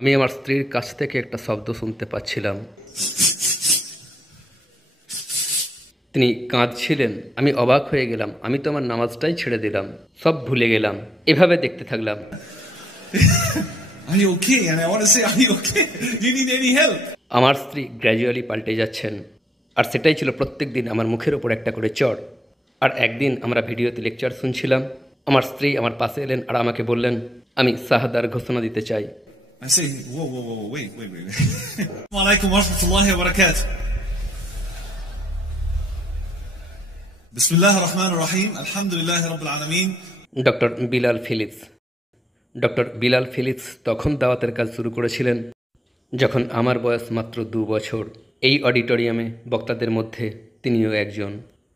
আমি আমার স্ত্রীর কাছ থেকে একটা শব্দ শুনতে পাচ্ছিলাম। তিনি কাঁদছিলেন। আমি অবাক হয়ে গেলাম। আমি তো আমার নামাজটাই ছেড়ে দিলাম, সব ভুলে গেলাম। এভাবে দেখতে থাকলাম। আমার স্ত্রী গ্র্যাজুয়ালি পাল্টে যাচ্ছেন, আর সেটাই ছিল প্রত্যেক দিন আমার মুখের ওপর একটা করে চড়। আর একদিন আমরা ভিডিওতে লেকচার শুনছিলাম, আমার স্ত্রী আমার পাশে এলেন আর আমাকে বললেন, আমি শাহাদার ঘোষণা দিতে চাই। I say, whoa, wait. Assalamu alaikum wa rahmatullahi wa barakatuh. Bismillah ar-Rahman ar-Rahim. Alhamdulillahi Rabbil Alameen. Doctor Bilal Philips তখন দাওয়াতের কাজ শুরু করেছিলেন যখন আমার বয়স মাত্র 2 বছর। এই অডিটোরিয়ামে বক্তাদের মধ্যে তিনিও একজন।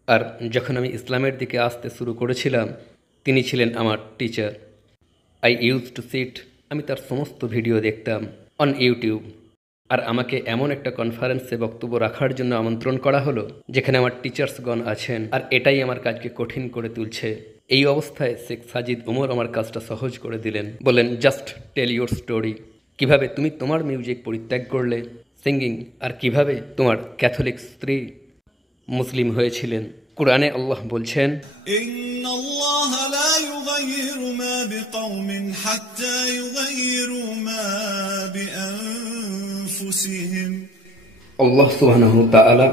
আর যখন আমি ইসলামের দিকে আসতে শুরু করেছিলাম, তিনি ছিলেন আমার teacher. I use to sit, আমি তার সমস্ত ভিডিও দেখতাম অন ইউটিউব। আর আমাকে এমন একটা কনফারেন্সে বক্তব্য রাখার জন্য আমন্ত্রণ করা হলো যেখানে আমার টিচার্সগণ আছেন, আর এটাই আমার কাজকে কঠিন করে তুলছে। এই অবস্থায় শেখ সাজিদ উমর আমার কাজটা সহজ করে দিলেন। বললেন, জাস্ট টেল ইউর স্টোরি। কিভাবে তুমি তোমার মিউজিক পরিত্যাগ করলে, সিঙ্গিং, আর কিভাবে তোমার ক্যাথলিক স্ত্রী মুসলিম হয়েছিলেন। কুরআনে আল্লাহ বলছেন, ইন্নাল্লাহা লা ইউগাইয়িরু মা বিকওমিন হাত্তা ইউগাইয়িরু মা বিআনফুসিহিম। আল্লাহ সুবহানাহু ওয়া তাআলা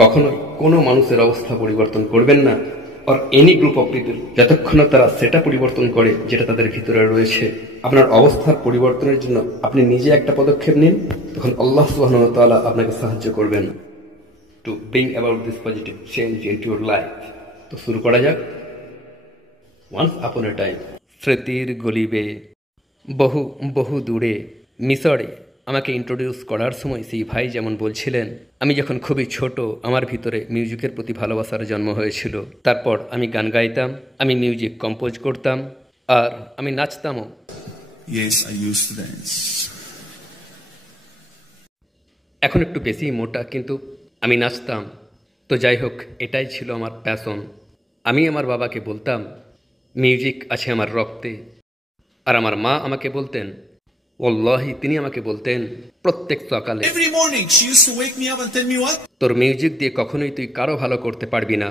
কখনো কোনো মানুষের অবস্থা পরিবর্তন করবেন না, আর এনি গ্রুপ অফ পিপল, যতক্ষণ তারা সেটা পরিবর্তন করে যেটা তাদের ভিতরে রয়েছে। আপনার অবস্থার পরিবর্তনের জন্য আপনি নিজে একটা পদক্ষেপ নিন, তখন আল্লাহ সুবহানাহু ওয়া তাআলা আপনাকে সাহায্য করবেন to bring about this positive change into your life. তো শুরু করা যাক। ওয়ান্স আপন এ টাইম, স্মৃতির গলিবে বহু দূরে মিশরে আমাকে ইন্ট্রোডিউস করার সময় সেই ভাই যেমন বলছিলেন, আমি যখন খুবই ছোট আমার ভিতরে মিউজিকের প্রতি ভালোবাসার জন্ম হয়েছিল। তারপর আমি গান গাইতাম, আমি মিউজিক কম্পোজ করতাম, আর আমি নাচতামও। এখন একটু বেশি মোটা, কিন্তু আমি নাচতাম। তো যাই হোক, এটাই ছিল আমার প্যাশন। আমি আমার বাবাকে বলতাম, মিউজিক আছে আমার রক্তে। আর আমার মা আমাকে বলতেন, ওয়াল্লাহি, তিনি আমাকে বলতেন প্রত্যেক সকালে, তোর মিউজিক দিয়ে কখনোই তুই কারো ভালো করতে পারবি না,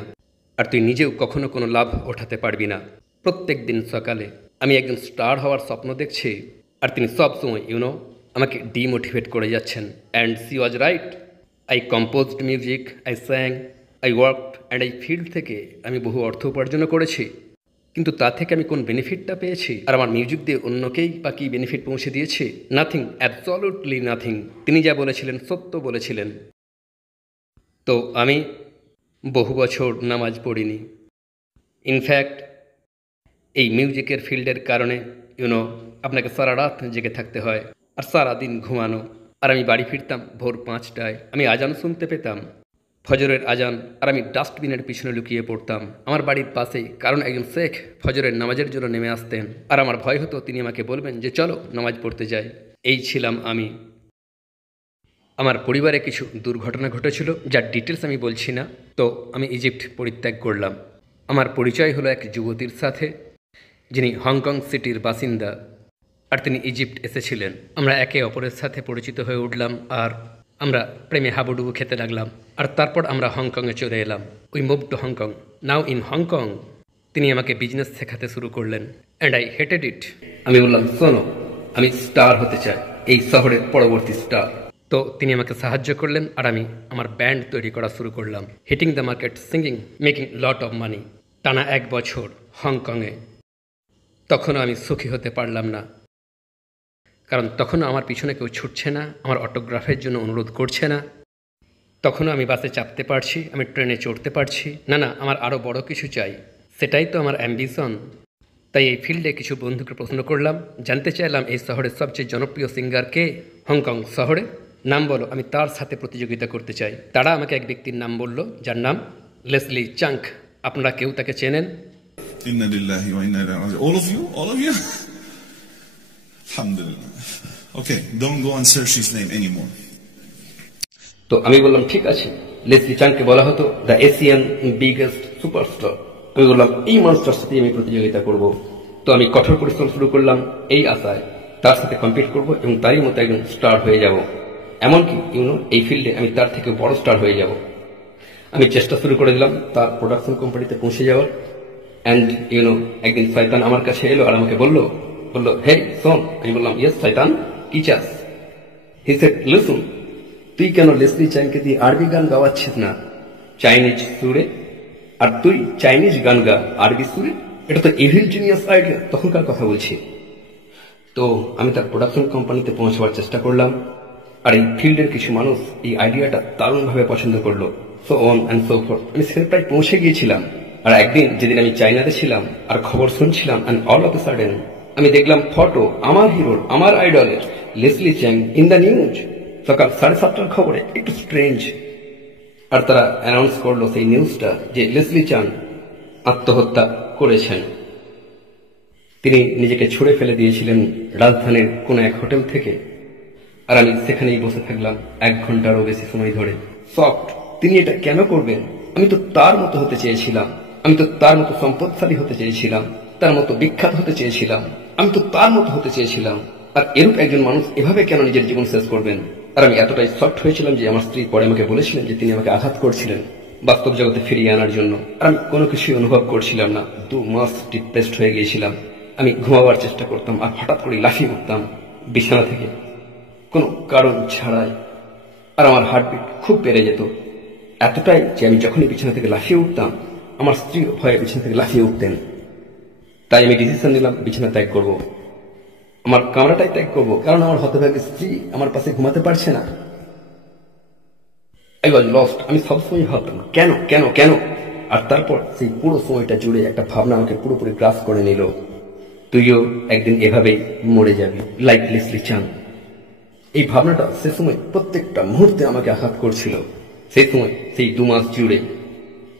আর তুই নিজেও কখনো কোনো লাভ ওঠাতে পারবি না। প্রত্যেক দিন সকালে আমি একজন স্টার হওয়ার স্বপ্ন দেখছি, আর তিনি সব সময় আমাকে ডিমোটিভেট করে যাচ্ছেন। And she was right. I composed music, I স্যাং, I worked, and I felt থেকে আমি বহু অর্থ উপার্জনও করেছি, কিন্তু তা থেকে আমি কোন বেনিফিটটা পেয়েছি? আর আমার মিউজিক দিয়ে অন্যকেই বা কি বেনিফিট পৌঁছে দিয়েছি? Nothing, absolutely nothing. তিনি যা বলেছিলেন সত্য বলেছিলেন। তো আমি বহু বছর নামাজ পড়িনি। ইনফ্যাক্ট এই মিউজিকের ফিল্ডের কারণে আপনাকে সারা রাত জেগে থাকতে হয় আর সারা দিন ঘুমানো। আর আমি বাড়ি ফিরতাম ভোর 5টায়। আমি আজান শুনতে পেতাম, ফজরের আজান, আর আমি ডাস্টবিনের পিছনে লুকিয়ে পড়তাম আমার বাড়ির পাশেই, কারণ একজন শেখ ফজরের নামাজের জন্য নেমে আসতেন। আর আমার ভয় হতো তিনি আমাকে বলবেন যে চলো নামাজ পড়তে যাই। এই ছিলাম আমি। আমার পরিবারে কিছু দুর্ঘটনা ঘটেছিল, যার ডিটেলস আমি বলছি না। তো আমি ইজিপ্ট পরিত্যাগ করলাম। আমার পরিচয় হলো এক যুবতীর সাথে, যিনি হংকং সিটির বাসিন্দা, আর তিনি ইজিপ্ট এসেছিলেন। আমরা একে অপরের সাথে পরিচিত হয়ে উঠলাম, আর আমরা প্রেমে হাবুডুবু খেতে লাগলাম। আর তারপর আমরা হংকংয়ে চলে এলাম। We move to Hong Kong. Now in Hong Kong তিনি আমাকে বিজনেস শেখাতে শুরু করলেন, অ্যান্ড আই হেটেড ইট। আমি বললাম, শোনো, আমি স্টার হতে চাই, এই শহরের পরবর্তী স্টার। তো তিনি আমাকে সাহায্য করলেন, আর আমি আমার ব্যান্ড তৈরি করা শুরু করলাম। Hitting the market, singing, making lot of money. টানা 1 বছর হংকংয়ে। তখনও আমি সুখী হতে পারলাম না, কারণ তখনও আমার পিছনে কেউ ছুটছে না, আমার অটোগ্রাফের জন্য অনুরোধ করছে না। তখনও আমি বাসে চাপতে পারছি, আমি ট্রেনে চড়তে পারছি না। আমার আরও বড় কিছু চাই, সেটাই তো আমার অ্যাম্বিশন। তাই এই ফিল্ডে কিছু বন্ধুকে প্রশ্ন করলাম, জানতে চাইলাম এই শহরের সবচেয়ে জনপ্রিয় সিঙ্গার কে হংকং শহরে, নাম বলো, আমি তার সাথে প্রতিযোগিতা করতে চাই। তারা আমাকে এক ব্যক্তির নাম বলল, যার নাম লেসলি চাঙ্ক। আপনারা কেউ তাকে চেনেন? ইন্না লিল্লাহি ওয়া ইন্না ইলাইহি রাজিউন। All of you? Alhamdulillah. Okay, don't go and search his name anymore. তো আমি বললাম, ঠিক আছে। লেসলি চাংকে বলা হতো দ্য এশিয়ান বিগেস্ট সুপারস্টার। আমি বললাম, এই মানুষটার সাথে আমি প্রতিযোগিতা করব। তো আমি কঠোর পরিশ্রম শুরু করলাম এই আশায়। তার সাথে কম্পিট করব এবং তারই মতো একজন স্টার হয়ে যাব। এমনকি এই ফিল্ডে আমি তার থেকে বড় স্টার হয়ে যাব। আমি চেষ্টা শুরু করে দিলাম তার প্রোডাকশন কোম্পানিতে পৌঁছে যাওয়ার। অ্যান্ড একদিন শয়তান আমার কাছে এলো আর আমাকে বলল হে শোন। আমি বললাম ইয়েস শয়তান, কি চাস? হি সেড লিসন, তুই কেন লেসলি চ্যাংকে দিয়ে আরবি গান গাওয়াচ্ছিস না চাইনিজ সুরে, আর তুই চাইনিজ গান গা আরবি সুরে? এটা তো ইভিল জিনিয়াস আইডিয়া। তখনকার কথা বলছি। তো আমি তার প্রোডাকশন কোম্পানিতে পৌঁছাবার চেষ্টা করলাম, আর এই ফিল্ডের কিছু মানুষ এই আইডিয়াটা দারুণভাবে পছন্দ করলো। So on and so fourth. আমি সেখানে প্রায় পৌঁছে গিয়েছিলাম। আর একদিন যেদিন আমি চাইনাতে ছিলাম আর খবর শুনছিলাম, and all of a sudden আমি দেখলাম ফটো আমার হিরোর, আমার আইডলের Leslie Cheung in the news, সকাল 7:30টার খবরে। একটু স্ট্রেঞ্জ। আর তারা অ্যানাউন্স করলো সেই নিউজটা যে লেসলি চ্যাং আত্মহত্যা করেছেন। তিনি নিজেকে ছুঁড়ে ফেলে দিয়েছিলেন রাজধানীর কোন এক হোটেল থেকে। আর আমি সেখানেই বসে থাকলাম 1 ঘন্টারও বেশি সময় ধরে। সফট। তিনি এটা কেন করবেন? আমি তো তার মতো হতে চেয়েছিলাম, আমি তো তার মতো সম্পদশালী হতে চেয়েছিলাম, তার মতো বিখ্যাত হতে চেয়েছিলাম, আমি তো তার মতো হতে চেয়েছিলাম। আর এরূপ একজন মানুষ এভাবে কেন নিজের জীবন শেষ করবেন? আর আমি এতটাই শক্ট হয়েছিলাম যে আমার স্ত্রী পরে আমাকে বলেছিলেন যে তিনি আমাকে আঘাত করছিলেন বাস্তব জগতে ফিরিয়ে আনার জন্য। আর আমি কোনো কিছুই অনুভব করছিলাম না। 2 মাস ডিপ্রেসড হয়ে গিয়েছিলাম। আমি ঘুমাবার চেষ্টা করতাম আর হঠাৎ করে লাফিয়ে উঠতাম বিছানা থেকে কোনো কারণ ছাড়াই। আর আমার হার্টবিট খুব বেড়ে যেত, এতটাই যে আমি যখনই বিছানা থেকে লাফিয়ে উঠতাম আমার স্ত্রী ভয়ে বিছানা থেকে লাফিয়ে উঠতেন। তাই আমি ডিসিশন নিলাম বিছানা ত্যাগ করব, আমার কামরাটাই ত্যাগ করব, কারণ আমার হতভাগ্য স্ত্রী আমার পাশে ঘুমাতে পারছে না। I was lost. আমি সবসময় ভাবতাম কেন কেন কেন। আর তারপর সেই পুরো সময়টা জুড়ে একটা ভাবনা আমাকে পুরোপুরি গ্রাস করে নিল, তুইও একদিন এভাবেই মরে যাবি লাইক লেসলি চ্যাং। এই ভাবনাটা সে সময় প্রত্যেকটা মুহূর্তে আমাকে আঘাত করছিল। সেই সময় সেই 2 মাস জুড়ে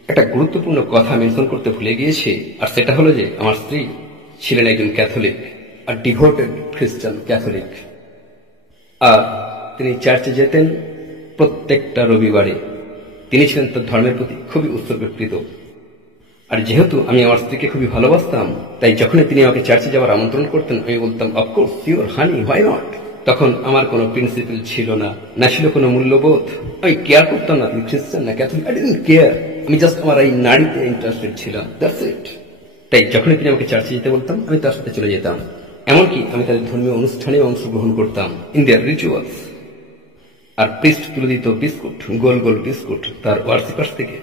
একটা গুরুত্বপূর্ণ কথা মেনশন করতে ভুলে গিয়েছি, আর সেটা হলো যে আমার স্ত্রী ছিলেন একজন ক্যাথলিক, আর ডিভোটেড খ্রিস্টান ক্যাথলিক। আর তিনি চার্চে যেতেন প্রত্যেকটা রবিবারে। তিনি ছিলেন তার ধর্মের প্রতি খুবই উৎসর্গীকৃত। আর যেহেতু আমি আমার স্ত্রীকে খুবই ভালোবাসতাম, তাই যখনই তিনি আমাকে চার্চে যাওয়ার আমন্ত্রণ করতেন আমি বলতাম of course sure honey, why not. তখন আমার কোনো প্রিন্সিপাল ছিল না, না ছিল কোনো মূল্যবোধ। আমি কেয়ার করতাম না তিনি খ্রিস্টান না ক্যাথলিক, আই ডিডন্ট কেয়ার। আমি জাস্ট আমার এই নারীতে ইন্টারেস্টেড ছিলাম, দ্যাটস ইট। তাই যখনই তিনি আমাকে চার্চে যেতে বলতাম আমি তার সাথে চলে যেতাম। এমনকি আমি তাদের ধর্মীয় অনুষ্ঠানে অংশগ্রহণ করতাম, ইন দেয়ার রিচুয়ালস। আর প্রিস্ট তুলে দিত বিস্কুট, গোল গোল বিস্কুট তার ওয়ার্সিপার্স থেকে,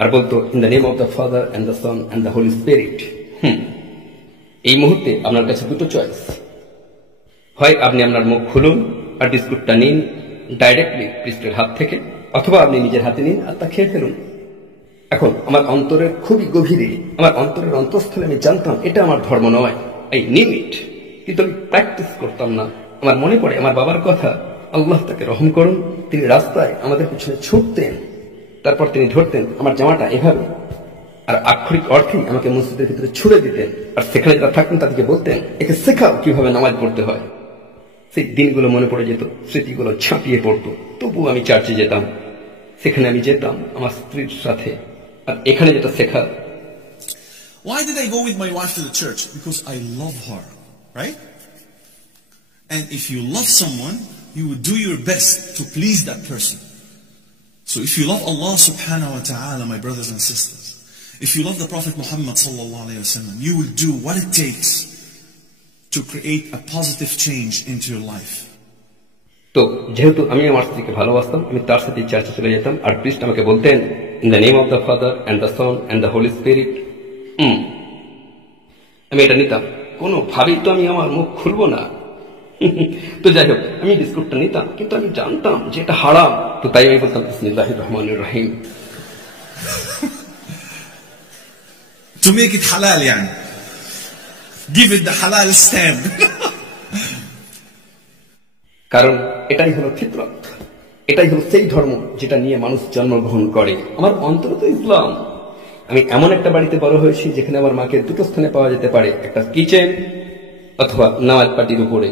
আর বলতো in the name of the father and the son and the Holi spirit. এই মুহূর্তে আপনার কাছে দুটো চয়েস, হয় আপনি আপনার মুখ খুলুন আর বিস্কুটটা নিন ডাইরেক্টলি প্রিস্টের হাত থেকে, অথবা আপনি নিজের হাতে নিন আর তা খেয়ে ফেলুন। এখন আমার অন্তরের খুবই গভীরে, আমার অন্তরের অন্তঃস্থলে আমি জানতাম এটা আমার ধর্ম নয়, আই নিউ ইট, কিন্তু আমি প্র্যাকটিস করতাম না। আমার মনে পড়ে আমার বাবার কথা, আল্লাহ তাকে রহম করুন। তিনি রাস্তায় আমাদের পিছনে ছুটতেন, তারপর তিনি ধরতেন আমার জামাটা এভাবে, আর আক্ষরিক অর্থেই আমাকে মসজিদের ভিতরে ছুড়ে দিতেন। আর সেখানে যারা থাকতেন তাদেরকে বলতেন একে শেখাও কিভাবে নামাজ পড়তে হয়। সেই দিনগুলো মনে পড়ে যেত, স্মৃতিগুলো ছাপিয়ে পড়তো। তবুও আমি চার্চে যেতাম, সেখানে আমি যেতাম আমার স্ত্রীর সাথে। আর এখানে যেটা শেখা, Why did I go with my wife to the church? Because I love her, right? And if you love someone, you would do your best to please that person. So if you love Allah subhanahu wa ta'ala, my brothers and sisters, if you love the Prophet Muhammad sallallahu alayhi wa sallam, you will do what it takes to create a positive change into your life. তো যেহেতু আমি আমার স্ত্রীকে ভালোবাসতাম, আমি তার সাথে চার্চে চলে যেতাম। আর প্রিস্ট আমাকে বলতেন in the name of the father and the son and the Holi spirit. আমি এটা নিতাম, কোনোভাবেই তো আমি আমার মুখ খুলবো না। তো যাই হোক, আমি বিস্কুটটা নিতাম, কিন্তু আমি জানতাম যে এটা হারাম। তো তাই আমি বলতাম বিসমিল্লাহির রহমানির রহিম। To make it halal, yani. Give it the halal stamp. কারণ এটাই হলো ফিতরত, এটাই হলো সেই ধর্ম যেটা নিয়ে মানুষ জন্মগ্রহণ করে। আমার অন্তর তো ইসলাম। আমি এমন একটা বাড়িতে বড় হয়েছি যেখানে আমার মাকে দুটো স্থানে পাওয়া যেতে পারে, একটা কিচেন অথবা নামাজ পাটির উপরে।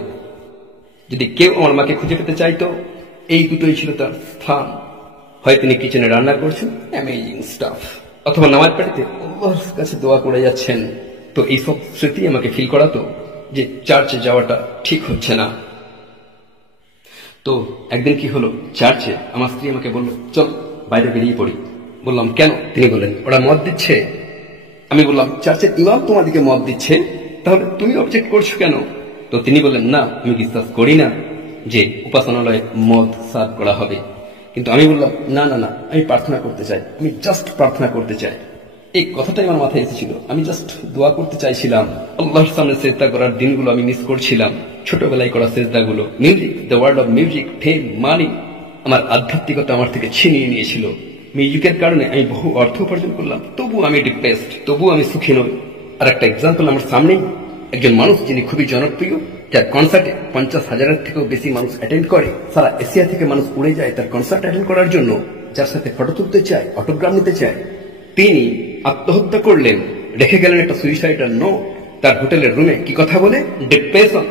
যদি কেউ আমার মাকে খুঁজে পেতে চাইতো, এই দুটোই ছিল তার স্থান। হয় তিনি কিচেনে রান্না করছেন, অ্যামেজিং স্টাফ, অথবা নামাজ পাটিতে আল্লাহর কাছে দোয়া করে যাচ্ছেন। তো এইসব স্মৃতি আমাকে ফিল করাতো যে চার্চে যাওয়াটা ঠিক হচ্ছে না। তো একদিন কি হলো, চার্চে আমার স্ত্রী আমাকে বলল, চল বাইরে বেরিয়ে পড়ি। বললাম কেন? তিনি বললেন, ওরা মদ দিচ্ছে। আমি বললাম, চার্চের ইমাম তোমাদেরকে মদ দিচ্ছে, তাহলে তুমি অবজেক্ট করছো কেন? তো তিনি বললেন, না, আমি বিশ্বাস করি না যে উপাসনালয়ে মদ সার্ভ করা হবে। কিন্তু আমি বললাম, না না না, আমি প্রার্থনা করতে চাই, আমি জাস্ট প্রার্থনা করতে চাই। এই কথাটাই আমার মাথায় এসেছিল। আমি জাস্ট দোয়া করতে চাইছিলাম। আল্লাহর সামনে সেজদা করার দিনগুলো আমি মিস করছিলাম, ছোটবেলায় করা সেজদাগুলো। Music, the world of music, fame, money আমার আধ্যাত্মিকতা আমার থেকে ছিনিয়ে নিয়েছিল। মিউজিকের কারণে আমি বহু অর্থ উপার্জন করলাম, তবু আমি ডিপ্রেসড, তবু আমি সুখী নই। আর একটা এক্সাম্পল আমার সামনেই, একজন মানুষ যিনি খুবই জনপ্রিয়, যার কনসার্টে 50,000-এর থেকেও বেশি মানুষ অ্যাটেন্ড করে, সারা এশিয়া থেকে মানুষ উড়ে যায় তার কনসার্ট অ্যাটেন্ড করার জন্য, যার সাথে ফটো তুলতে চায়, অটোগ্রাফ নিতে চায়, তিনি আত্মহত্যা করলেন, রেখে গেলেন একটা সুইসাইডাল নোট তার হোটেলের রুমে। কি কথা বলে? ডিপ্রেশন।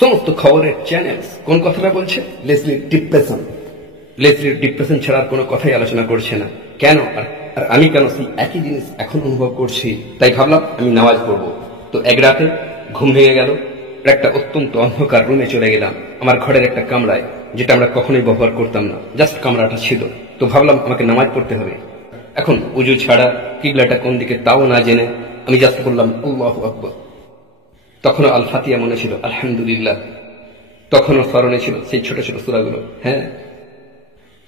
সমস্ত খবরের চ্যানেল কোন কথাটা বলছে? লেসলির ডিপ্রেশন। লেসলির ডিপ্রেশন ছাড়া আর কোনো কথাই আলোচনা করছে না। কেন? আর আমি কেন সেই একই জিনিস এখন অনুভব করছি? তাই ভাবলাম আমি নামাজ পড়বো। তো এক রাতে ঘুম ভেঙে গেল, একটা অত্যন্ত অন্ধকার রুমে চলে গেলাম, আমার ঘরের একটা কামরায়, যেটা আমরা কখনোই ব্যবহার করতাম না, জাস্ট কামরাটা ছিল। তো ভাবলাম আমাকে নামাজ পড়তে হবে। এখন উজু ছাড়া, কিবলাটা কোন দিকে তাও না জেনে আমি জাস্ট বললাম আল্লাহু আকবার। তখনও আল ফাতিহা মনে ছিল, আলহামদুলিল্লাহ, তখনও স্মরণে ছিল সেই ছোট ছোট সূরাগুলো। হ্যাঁ,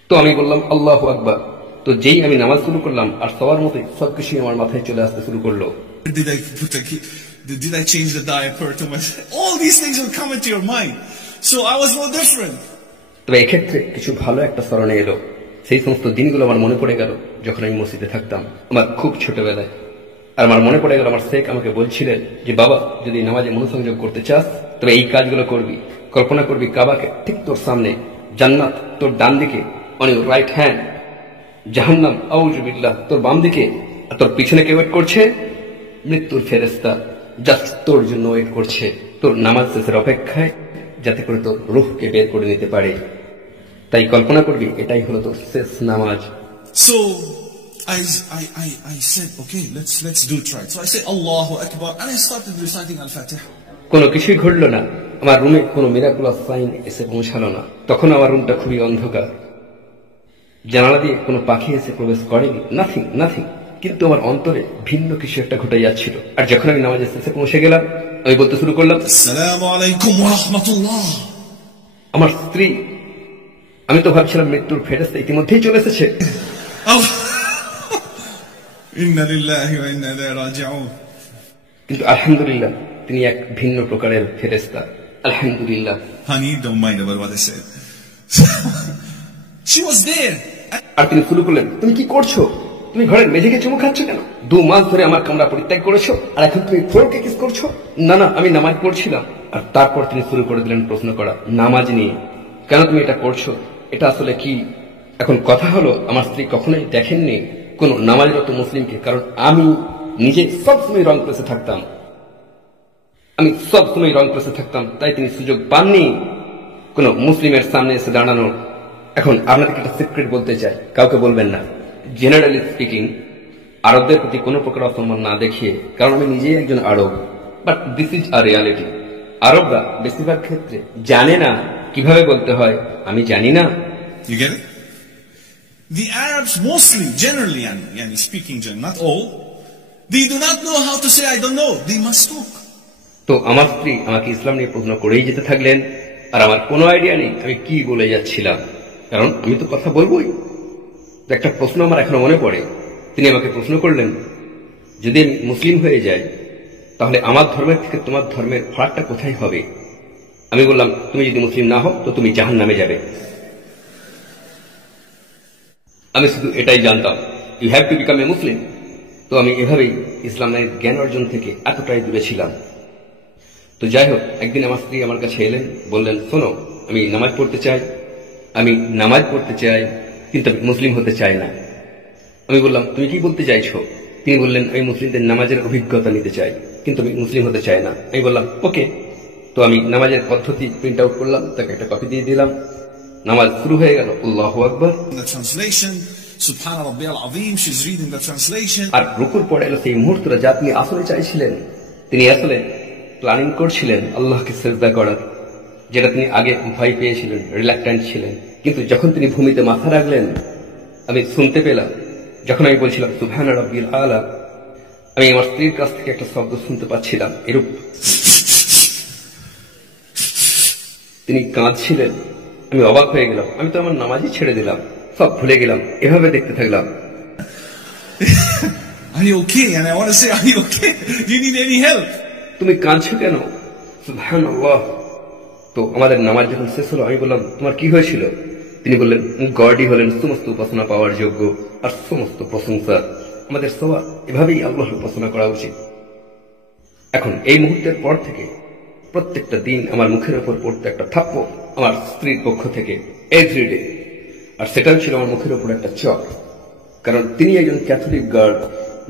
তো আমি বললাম আল্লাহু আকবার। তো যেই আমি নামাজ শুরু করলাম, আর সবার মতোই সবকিছুই আমার মাথায় চলে আসতে শুরু করলো। Did I change the diaper to my... All these things will come into your mind. So I was no different. তবে এক্ষেত্রে কিছু ভালো একটা স্মরণে এলো। সেই সমস্ত দিনগুলো আমার মনে পড়ে গেল যখন আমি মসজিদে থাকতাম, আমার খুব ছোটবেলায়। আর আমার মনে পড়ে গেল আমার শেখ আমাকে বলছিলেন যে বাবা, যদি নামাজে মনোসংযোগ করতে চাস তবে এই কাজগুলো করবি। কল্পনা করবি কাবাকে ঠিক তোর সামনে, জান্নাত তোর ডান দিকে, অন ইউর রাইট হ্যান্ড, জাহান্নাম আউযু বিল্লাহ তোর বাম দিকে, আর তোর পিছনে কে ওয়েট করছে? মৃত্যুর ফেরেশতা জাস্ট তোর জন্য ওয়েট করছে, তোর নামাজ শেষের অপেক্ষায়, যাতে করে তোর রূহকে বের করে নিতে পারে। তাই কল্পনা করবি এটাই হলো তোর শেষ নামাজ। So I said, okay, let's do it right. So I said Allahu Akbar and I started reciting Al-Fatiha. কোনো কিছুই ঘটলো না, আমার রুমে কোনো মিরাকুলাস সাইন এসে পৌঁছালো না। তখন আমার রুমটা খুবই অন্ধকার, জানালা দিয়ে কোনো পাখি এসে প্রবেশ করেনি, নাথিং। কিন্তু আমার অন্তরে ভিন্ন কিছু একটা ঘটে যাচ্ছিল। আর যখন আমি নামাজের শেষে পৌঁছে গেলাম, আমি বলতে শুরু করলাম, আসসালামু আলাইকুম ওয়া রাহমাতুল্লাহ। আমার স্ত্রী, আমি তো ভাবছিলাম মৃত্যুর ফেরেশতা ইতিমধ্যেই চলে এসেছে। ইন্না লিল্লাহি ওয়া ইন্না ইলাইহি রাজিউন। কিন্তু আলহামদুলিল্লাহ, তিনি এক ভিন্ন প্রকারের ফেরেশতা। আলহামদুলিল্লাহ। Honey, don't mind about what I said. She was there. আর তিনি শুরু করলেন, তুমি কি করছো? তুমি ঘরের মেঝেকে চুমু খাচ্ছ কেন? 2 মাস ধরে আমার কামরা পরিত্যাগ করেছো, আর এখন তুমি ফ্লোরকে কিস করছো? না, আমি নামাজ পড়ছিলাম। আর তারপর তিনি শুরু করে দিলেন প্রশ্ন করা নামাজ নিয়ে। কেন তুমি এটা করছো? এটা আসলে কি? এখন কথা হলো, আমার স্ত্রী কখনোই দেখেননি কোন নামাজরত মুসলিমকে, কারণ আমি নিজে সবসময় রং প্লেসে থাকতাম। তাই তিনি সুযোগ পাননি কোন মুসলিমের সামনে এসে দাঁড়ানোর। এখন আপনাদেরকে একটা সিক্রেট বলতে চাই, কাউকে বলবেন না। জেনারেলি স্পিকিং, আরবদের প্রতি কোনো প্রকার অসম্মান না দেখিয়ে, কারণ আমি নিজেই একজন আরব, but this is a reality. আরবরা বেশিরভাগ ক্ষেত্রে জানে না কিভাবে বলতে হয়, আমি জানি না। You get it? The Arabs mostly, generally, speaking, not all, they do not know how to say I don't know. They must talk. তো আমার স্ত্রী আমাকে ইসলাম নিয়ে প্রশ্ন করেই যেতে থাকলেন, আর আমার কোনো আইডিয়া নেই আমি কি বলে যাচ্ছিলাম, কারণ আমি তো কথা বলবোই। একটা প্রশ্ন আমার এখনো মনে পড়ে। তিনি আমাকে প্রশ্ন করলেন, যদি আমি মুসলিম হয়ে যাই তাহলে আমার ধর্মের থেকে তোমার ধর্মের ফারাকটা কোথায় হবে? আমি বললাম, তুমি যদি মুসলিম না হও তো তুমি জাহান্নামে যাবে। আমি শুধু এটাই জানতাম, you have to become a Muslim. তো আমি এভাবেই ইসলামের জ্ঞান অর্জন থেকে এতটাই দূরে ছিলাম। তো যাই হোক, একদিন আমার স্ত্রী আমার কাছে এলেন, বললেন, শোনো, আমি নামাজ পড়তে চাই, কিন্তু আমি মুসলিম হতে চাই না। আমি বললাম, তুমি কি বলতে চাইছো? তিনি বললেন, আমি মুসলিমদের নামাজের অভিজ্ঞতা নিতে চাই, কিন্তু আমি মুসলিম হতে চাই না। আমি বললাম, ওকে। তো আমি নামাজের পদ্ধতি প্রিন্ট আউট করলাম, তাকে একটা কপি দিয়ে দিলাম। নামাজ শুরু হয়ে গেল, আল্লাহু আকবার। Subhana Rabbiyal Azim, she's reading the translation. আর রুকুর পরে এলো সেই মুহূর্তটা যা তিনি আসলে চাইছিলেন। তিনি আসলে প্ল্যানিং করছিলেন আল্লাহকে সেজদা করার, যেটা তিনি আগে ভয় পেয়েছিলেন, রিল্যাক্ট্যান্ট ছিলেন। কিন্তু যখন তিনি ভূমিতে মাথা রাখলেন, আমি শুনতে পেলাম, যখন আমি বলছিলাম সুবহান রাব্বিল আলা, আমি আমার স্ত্রীর কাছ থেকে একটা শব্দ শুনতে পাচ্ছিলাম এরূপ। তিনি কাঁদছিলেন। আমি অবাক হয়ে গেলাম। আমি তো আমার নামাজই ছেড়ে দিলাম, সব ভুলে গেলাম, এভাবে দেখতে থাকলাম। Are you okay? And I want to say, are you okay? Do you need any help? তুমি কাঁদছো কেন? সুবহানাল্লাহ। তো আমাদের নামাজ যখন শেষ হলো, আমি বললাম তোমার কি হয়েছিল? তিনি বললেন গডই হলেন সমস্ত উপাসনা পাওয়ার যোগ্য আর সমস্ত প্রশংসা। আমাদের সবার এভাবেই আল্লাহর উপাসনা করা উচিত। এখন এই মুহূর্তের পর থেকে প্রত্যেকটা দিন আমার মুখের ওপর পড়তে একটা থাপ্পড় আমার স্ত্রীর পক্ষ থেকে এভরিডে, আর সেটাও ছিল আমার মুখের ওপর একটা চক। কারণ তিনি একজন ক্যাথলিক গার্ড,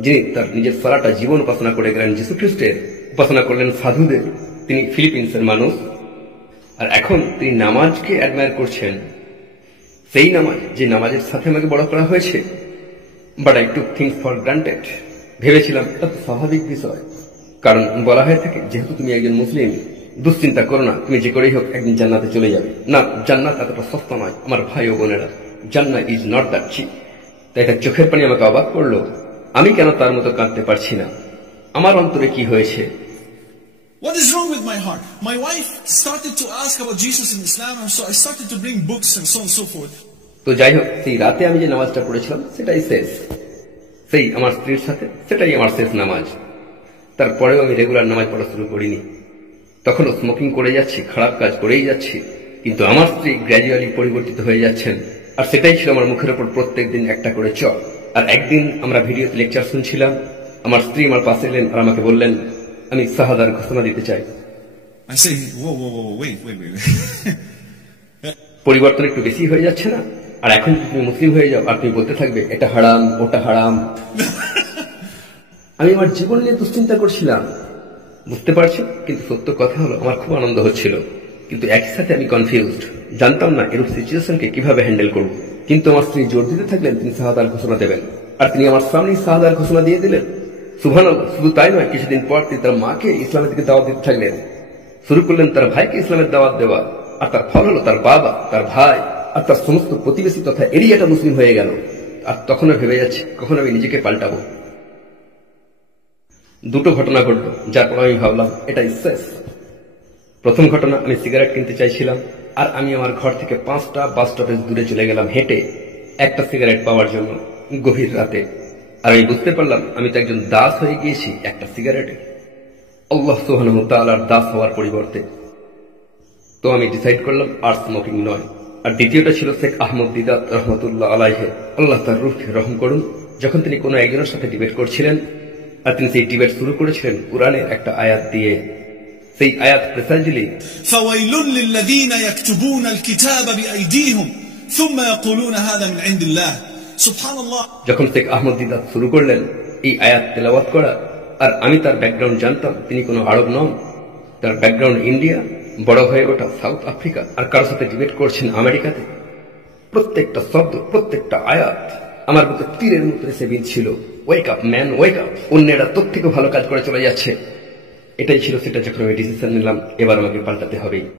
যিনি তার নিজের সারাটা জীবন উপাসনা করে গেলেন যীশু খ্রিস্টের, উপাসনা করলেন সাধুদের। তিনি ফিলিপিন্সের মানুষ, আর এখন তিনি নামাজকে অ্যাডমায়ার করছেন, সেই নামাজ যে নামাজের সাথে আমাকে বড় করা হয়েছে। But I took things for granted. ভেবেছিলাম এটা তো স্বাভাবিক বিষয়, কারণ বলা হয়ে থাকে যেহেতু তুমি একজন মুসলিম, দুশ্চিন্তা করো না, তুমি যে করেই হোক একদিন জান্নাতে চলে যাবে। না, জান্নাত এতটা সস্তা নয় আমার ভাই ও বোনেরা, জান্নাত ইজ নট দ্যাট চিপ। তাই এটা চোখের পানি আমাকে অবাক করলো। আমি কেন তার মতো কাঁদতে পারছি না? আমার অন্তরে কি হয়েছে? What is wrong with my heart? My wife started to ask about Jesus in Islam, and so I started to bring books and so on and so forth. তো যাই হোক, সেই রাতে আমি যে নামাজটা পড়েছিলাম সেটাই শেষ, সেই আমার স্ত্রীর সাথে সেটাই আমার শেষ নামাজ। তারপরেও আমি রেগুলার নামাজ পড়া শুরু করিনি। তখনও স্মোকিং করে যাচ্ছি, খারাপ কাজ করেই যাচ্ছি, কিন্তু আমার স্ত্রী গ্র্যাজুয়ালি পরিবর্তিত হয়ে যাচ্ছেন, আর সেটাই ছিল আমার মুখের ওপর প্রত্যেক দিন একটা করে চক। আর একদিন আমরা ভিডিওতে লেকচার শুনছিলাম, আমার স্ত্রী আমার পাশে এলেন আর আমাকে বললেন আমি শাহাদার ঘোষণা দিতে চাই। I say, whoa, wait. পরিবর্তন একটু বেশি হয়ে যাচ্ছে না? আর এখন যদি তুমি মুসলিম হয়ে যাও আর তুমি বলতে থাকবে এটা হারাম ওটা হারাম। আমি আমার জীবন নিয়ে দুশ্চিন্তা করছিলাম, বুঝতে পারছি, কিন্তু সত্য কথা হলো আমার খুব আনন্দ হচ্ছিল, কিন্তু একই সাথে আমি কনফিউজড, জানতাম না এরূপ সিচুয়েশনকে কিভাবে হ্যান্ডেল করব। কিন্তু আমার স্ত্রী জোর দিতে থাকলেন তিনি শাহাদার ঘোষণা দেবেন, আর তিনি আমার সামনেই শাহাদার ঘোষণা দিয়ে দিলেন। সুবহানাল্লাহ। শুধু তাই নয়, কিছুদিন পর তিনি তার মাকে ইসলামের দিকে দাওয়াত দিতে থাকলেন, শুরু করলেন তার ভাইকে ইসলামের দাওয়াত দেওয়া, আর তার ফল হলো তার বাবা, তার ভাই আর তার সমস্ত প্রতিবেশী তথা এরিয়াটা মুসলিম হয়ে গেল। আর তখনও ভেবে যাচ্ছে কখন আমি নিজেকে পাল্টাবো। দুটো ঘটনা ঘটল, যার পর আমি ভাবলাম এটাই শেষ। প্রথম ঘটনা, আমি সিগারেট কিনতে চাইছিলাম, আর আমি আমার ঘর থেকে 5টা বাস স্টপেজ দূরে চলে গেলাম হেঁটে একটা সিগারেট পাওয়ার জন্য গভীর রাতে। আর আমি বুঝতে পারলাম আমি তো একজন দাস হয়ে গিয়েছি একটা সিগারেটে, আল্লাহ সুবহানাহু ওয়া তাআলার দাস হওয়ার পরিবর্তে। তো আমি ডিসাইড করলাম আর স্মোকিং নয়। আর দ্বিতীয়টা ছিল শেখ আহমদ দিদাত রহমতুল্লাহ আলাইহি, আল্লাহ তার রূহকে রহম করুন, যখন তিনি কোনো একজনের সাথে ডিবেট করছিলেন, আর তিনি সেই ডিবেট শুরু করেছিলেন কোরআনের একটা আয়াত দিয়ে। সেই আয়াত প্রিসাইজলি فَوَيْلٌ لِلَّذِينَ يَكْتُبُونَ الْكِتَابَ بِأَيْدِيهِمْ ثُمَّ يَقُولُونَ هَذَا مِنْ عِنْدِ اللَّهِ। সুবহানাল্লাহ। যখন শেখ আহমদ দিদাত শুরু করলেন এই আয়াত তেলাওয়াত করা, আর আমি তার ব্যাকগ্রাউন্ড জানতাম, তিনি কোনো আরব নন, তার ব্যাকগ্রাউন্ড ইন্ডিয়া, বড় হয়ে ওঠা সাউথ আফ্রিকা, আর কারোর সাথে ডিবেট করছেন আমেরিকাতে। প্রত্যেকটা শব্দ, প্রত্যেকটা আয়াত আমার বুকে তীরের মতো এসে বিঁধছিল। Wake up man, wake up, অন্যেরা তোর থেকে ভালো কাজ করে চলে যাচ্ছে। এটাই ছিল সেটা, যখন আমি ডিসিশন নিলাম এবার আমাকে পাল্টাতে হবেই।